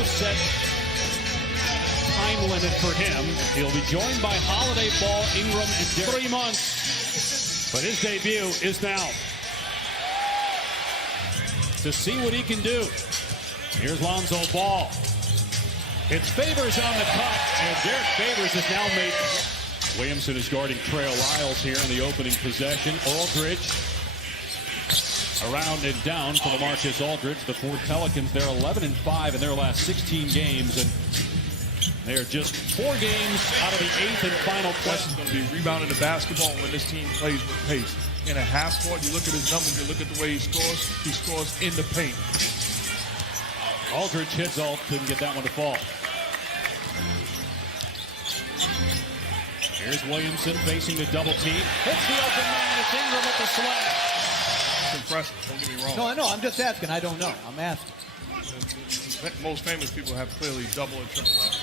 no set time limit for him. He'll be joined by Holiday, Ball, Ingram, and 3 months. But his debut is now. To see what he can do. Here's Lonzo Ball. It's Favors on the cut, and Derek Favors is now made. Williamson is guarding Trail Lyles here in the opening possession. Aldridge around and down for LaMarcus Aldridge. The Ford Pelicans, they're 11-5 in their last 16 games, and they're just 4 games out of the 8th and final play. Is going to be rebounding the basketball when this team plays with pace. In a half court, you look at his numbers, you look at the way he scores in the paint. Aldridge hits Alt, couldn't get that one to fall. Here's Williamson facing the double team. Hits the open man. It's Ingram at the slash. It's impressive, don't get me wrong. No, I know. I'm just asking. I don't know. I'm asking. Most famous people have clearly double and triple out.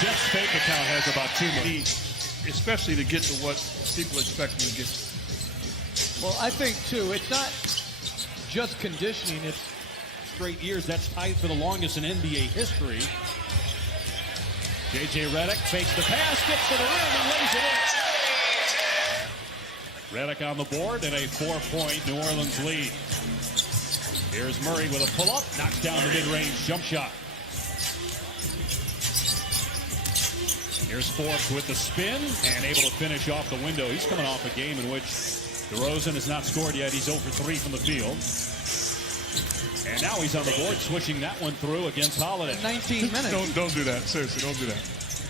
Jeff's bank account has about 2 million. Especially to get to what people expect him to get to. Well, I think, too, it's not just conditioning. It's Straight years. That's tied for the longest in NBA history. J.J. Redick fakes the pass, gets to the rim, and lays it in. Redick on the board and a 4-point New Orleans lead. Here's Murray with a pull-up, knocks down the mid-range jump shot. Here's Forbes with the spin and able to finish off the window. He's coming off a game in which DeRozan has not scored yet. He's 0 for 3 from the field. And now he's on the board, swishing that one through against Holiday. 19 minutes. Don't do that. Seriously, don't do that.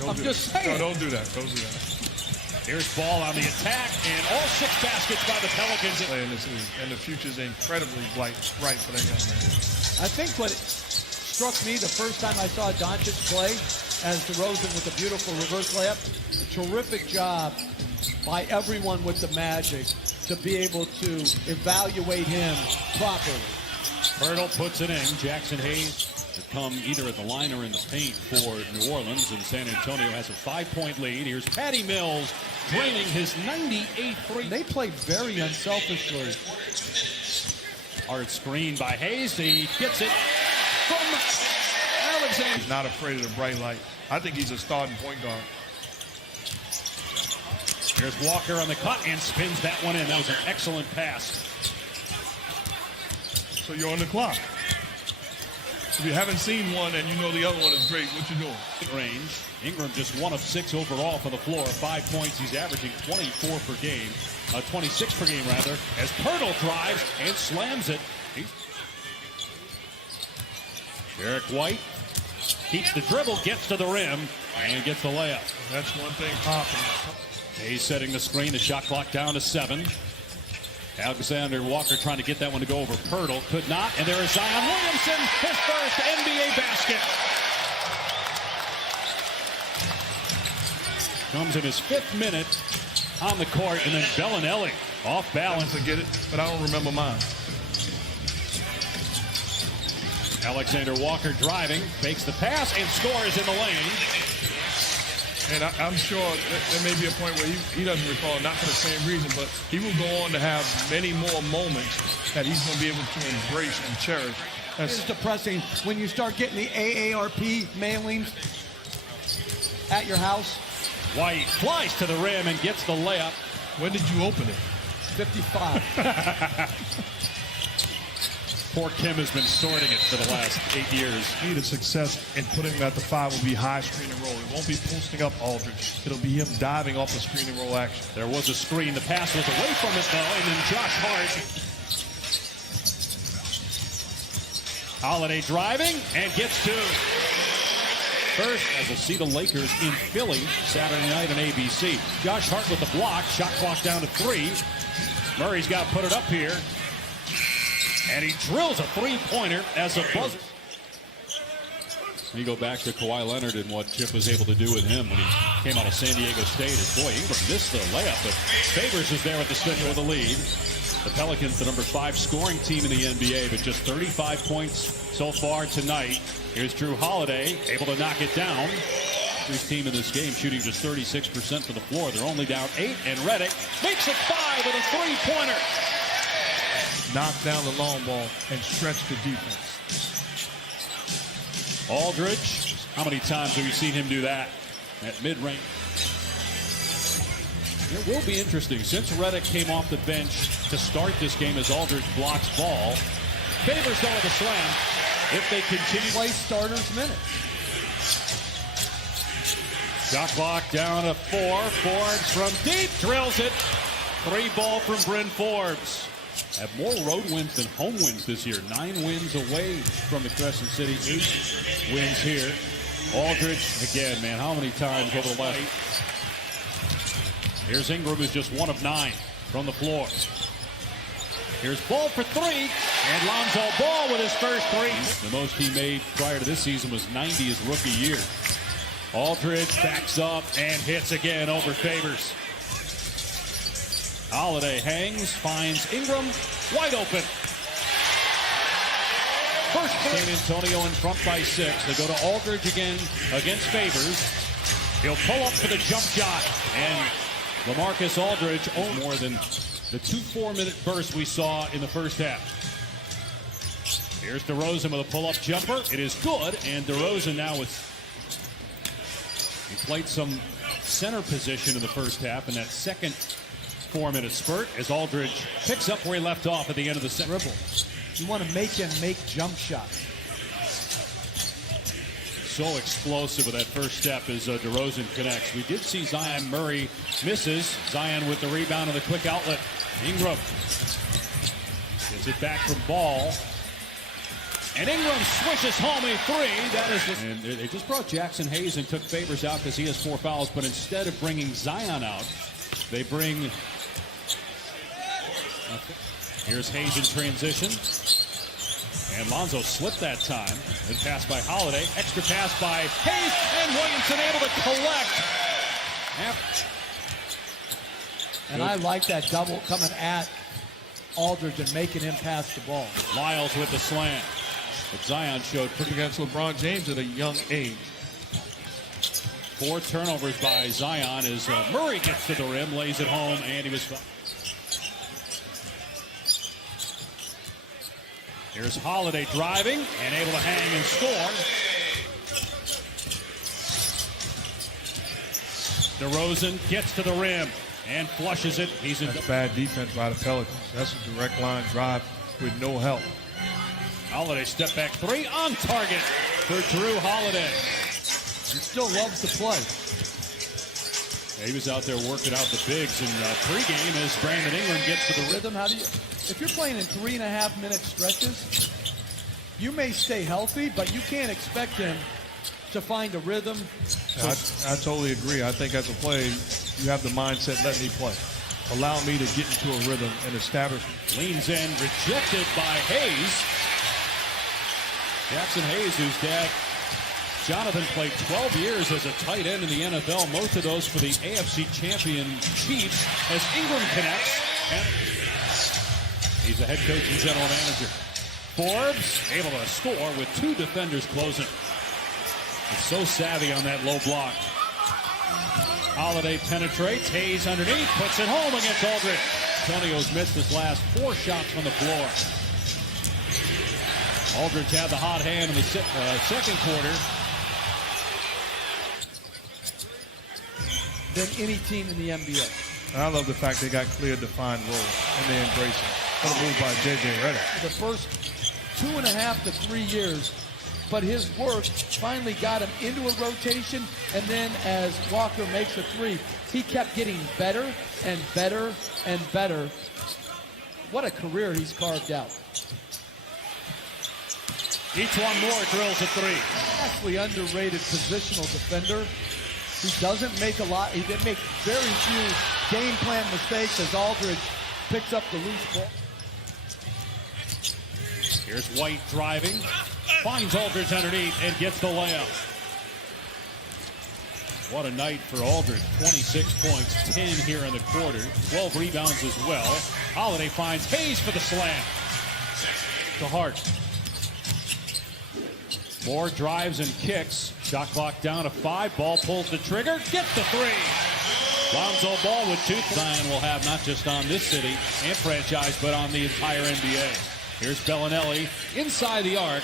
I'm just saying. No, don't do that. Don't do that. Here's Ball on the attack, and all 6 baskets by the Pelicans. Playing this league, and the future's incredibly bright for that young man. I think what struck me the first time I saw Doncic play as DeRozan with a beautiful reverse layup, a terrific job by everyone with the Magic to be able to evaluate him properly. Hurdle puts it in. Jackson Hayes has come either at the line or in the paint for New Orleans, and San Antonio has a 5-point lead. Here's Patty Mills draining his 98-3. They played very unselfishly. Hard screen by Hayes. He gets it from Alexander. He's not afraid of the bright light. I think he's a starting point guard. Here's Walker on the cut and spins that one in. That was an excellent pass. So you're on the clock. If you haven't seen one and you know the other one is great, what you doing? Range. Ingram just 1 of 6 overall for the floor. 5 points. He's averaging 24 per game. 26 per game, rather. As Pirtle drives and slams it. Derek White keeps the dribble, gets to the rim, and gets the layup. That's one thing popping. Hayes setting the screen. The shot clock down to 7. Alexander Walker trying to get that one to go over Pirtle. Could not. And there is Zion Williamson, his first NBA basket. Comes in his 5th minute on the court. And then Bellinelli off balance. I get it, but I don't remember mine. Alexander Walker driving, fakes the pass, and scores in the lane. And I'm sure there may be a point where he doesn't recall, not for the same reason, but he will go on to have many more moments that he's going to be able to embrace and cherish. It's depressing when you start getting the AARP mailings at your house. White flies to the rim and gets the layup. When did you open it? 55. Poor Kim has been sorting it for the last 8 years. Key to success in putting him at the 5 will be high screen and roll. It won't be posting up Aldridge. It'll be him diving off the screen and roll action. There was a screen. The pass was away from it, though, and then Josh Hart. Holiday driving and gets 2. First, as we'll see the Lakers in Philly Saturday night on ABC. Josh Hart with the block. Shot clock down to 3. Murray's got to put it up here. And he drills a 3-pointer as a buzzer. You go back to Kawhi Leonard and what Chip was able to do with him when he came out of San Diego State. And boy, Ingram missed the layup, but Favors is there at the center of the lead. The Pelicans, the number 5 scoring team in the NBA, but just 35 points so far tonight. Here's Drew Holiday, able to knock it down. Drew's team in this game shooting just 36% from the floor. They're only down 8, and Redick makes it 5 with a 3-pointer. Knock down the long ball and stretch the defense. Aldridge, how many times have you seen him do that at mid-range? It will be interesting. Since Redick came off the bench to start this game as Aldridge blocks ball, Favors though with a slam. If they continue, Play starters minutes. shot clock down to 4. Forbes from deep drills it. 3 ball from Bryn Forbes. Have more road wins than home wins this year. 9 wins away from the Crescent City. 8 wins here. Aldridge, again, man, how many times over the last? Here's Ingram, who's just 1 of 9 from the floor. Here's Ball for 3, and Lonzo Ball with his first 3. The most he made prior to this season was 90 his rookie year. Aldridge backs up and hits again over Favors. Holiday hangs, finds Ingram, wide open. First San Antonio in front by 6. They go to Aldridge again against Favors. He'll pull up for the jump shot, and LaMarcus Aldridge more than the 2 4-minute bursts we saw in the first half. Here's DeRozan with a pull-up jumper. It is good, and DeRozan now with... He played some center position in the first half in that second 4-minute spurt as Aldridge picks up where he left off at the end of the second. Dribble. You want to make him make jump shots. So explosive with that first step as DeRozan connects. We did see Zion. Murray misses. Zion with the rebound and the quick outlet. Ingram gets it back from Ball. And Ingram swishes home a 3. That is just... And they just brought Jackson Hayes and took Favors out because he has 4 fouls. But instead of bringing Zion out, they bring... Here's Hayes in transition. And Lonzo slipped that time. Good pass by Holiday. Extra pass by Hayes. And Williamson able to collect. And I like that double coming at Aldridge and making him pass the ball. Lyles with the slam. But Zion showed pretty Against LeBron James at a young age. 4 turnovers by Zion as Murray gets to the rim, lays it home, and he was fouled. Here's Holiday driving and able to hang and score. DeRozan gets to the rim and flushes it. He's in. That's bad defense by the Pelicans. That's a direct line drive with no help. Holiday step back 3 on target for Drew Holiday. He still loves to play. Yeah, he was out there working out the bigs in pregame as Brandon Ingram gets to the rhythm. How do you? If you're playing in 3.5-minute stretches, you may stay healthy, but you can't expect him to find a rhythm. I totally agree. I think as a player, you have the mindset, let me play. Allow me to get into a rhythm and establish. Leans in, rejected by Hayes. Jackson Hayes, whose dad, Jonathan, played 12 years as a tight end in the NFL, most of those for the AFC champion Chiefs, as Ingram connects. And he's the head coach and general manager. Forbes able to score with 2 defenders closing. It's so savvy on that low block. Holiday penetrates. Hayes underneath. Puts it home against Aldridge. Antonio's missed his last 4 shots from the floor. Aldridge had the hot hand in the second quarter. Than any team in the NBA. I love the fact they got clear, defined roles, and they embrace it. What a move by J.J. Redick. The first 2.5 to 3 years, but his work finally got him into a rotation, and then as Walker makes a 3, he kept getting better and better and better. What a career he's carved out. Each one more drills a 3. Vastly underrated positional defender. He doesn't make a lot. He didn't make very few game plan mistakes as Aldridge picks up the loose ball. Here's White driving. Finds Aldridge underneath and gets the layup. What a night for Aldridge. 26 points, 10 here in the quarter. 12 rebounds as well. Holiday finds Hayes for the slam. To Hart. Moore drives and kicks. Shot clock down to 5. Ball pulls the trigger. Gets the 3. Lonzo Ball with 2. Zion will have not just on this city and franchise, but on the entire NBA. Here's Bellinelli inside the arc.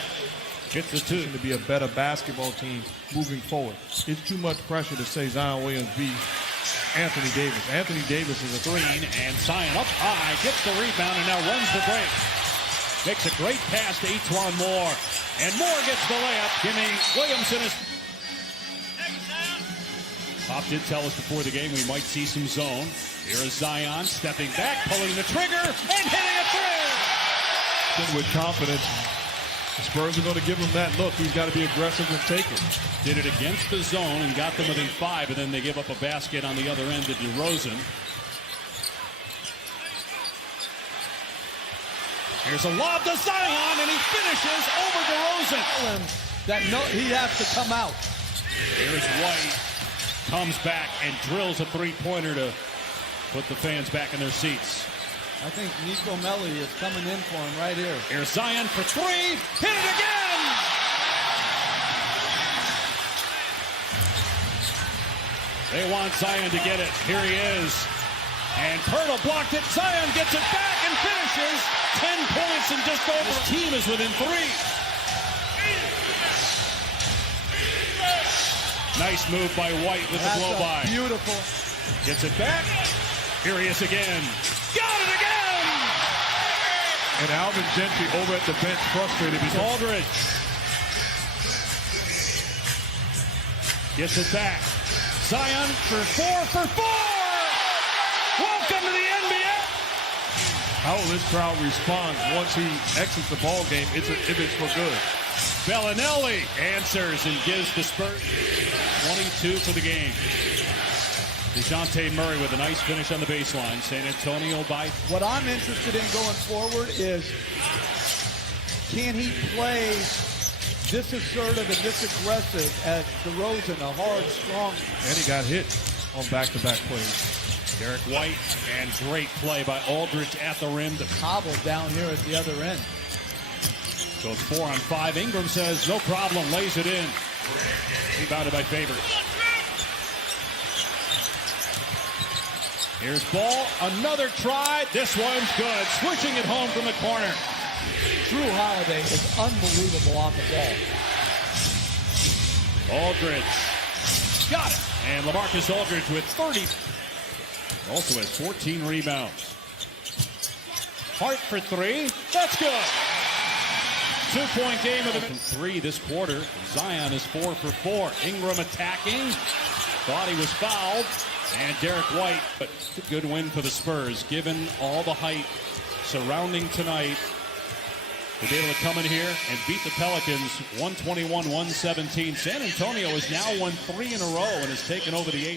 Hits the two. To be a better basketball team moving forward. It's too much pressure to say Zion Williams be Anthony Davis. Anthony Davis is a Green, and Zion up high, gets the rebound, and now runs the break. Makes a great pass to E'Twaun Moore. And Moore gets the layup, giving Williamson his... Pop did tell us before the game we might see some zone. Here is Zion stepping back, pulling the trigger, and hitting a three! with confidence. The Spurs are going to give him that look. He's got to be aggressive and take it. Did it against the zone and got them within 5, and then they give up a basket on the other end to DeRozan. Here's a lob to Zion, and he finishes over DeRozan. He has to come out. Here's White, comes back and drills a three-pointer to put the fans back in their seats. I think Nico Melli is coming in for him right here. Here's Zion for 3, hit it again! They want Zion to get it. Here he is. And Pirtle blocked it. Zion gets it back and finishes. 10 points and just over. His team is within 3. Nice move by White with the blow-by. Beautiful. Gets it back. Here he is again. Got it again! And Alvin Gentry over at the bench frustrated because Aldridge gets it back. Zion for 4 for 4! Welcome to the NBA! how will this crowd respond once he exits the ball game if it's for good? Bellinelli answers and gives the Spurs 22 for the game. DeJounte Murray with a nice finish on the baseline. San Antonio by... What I'm interested in going forward is, can he play this assertive and this aggressive as DeRozan, a hard, strong... And he got hit on back-to-back plays. Derek White, and great play by Aldridge at the rim to cobble down here at the other end. So it's 4 on 5. Ingram says no problem, lays it in. Rebounded by Favors. Here's Ball, another try. This one's good. Switching it home from the corner. Drew Holiday is unbelievable on the ball. Aldridge got it. And LaMarcus Aldridge with 30. Also has 14 rebounds. Hart for 3. That's good. 2-point game of the from 3 this quarter. Zion is 4 for 4. Ingram attacking. Thought he was fouled. And Derek White, but it's a good win for the Spurs, given all the hype surrounding tonight. To be able to come in here and beat the Pelicans 121-117. San Antonio has now won 3 in a row and has taken over the 8.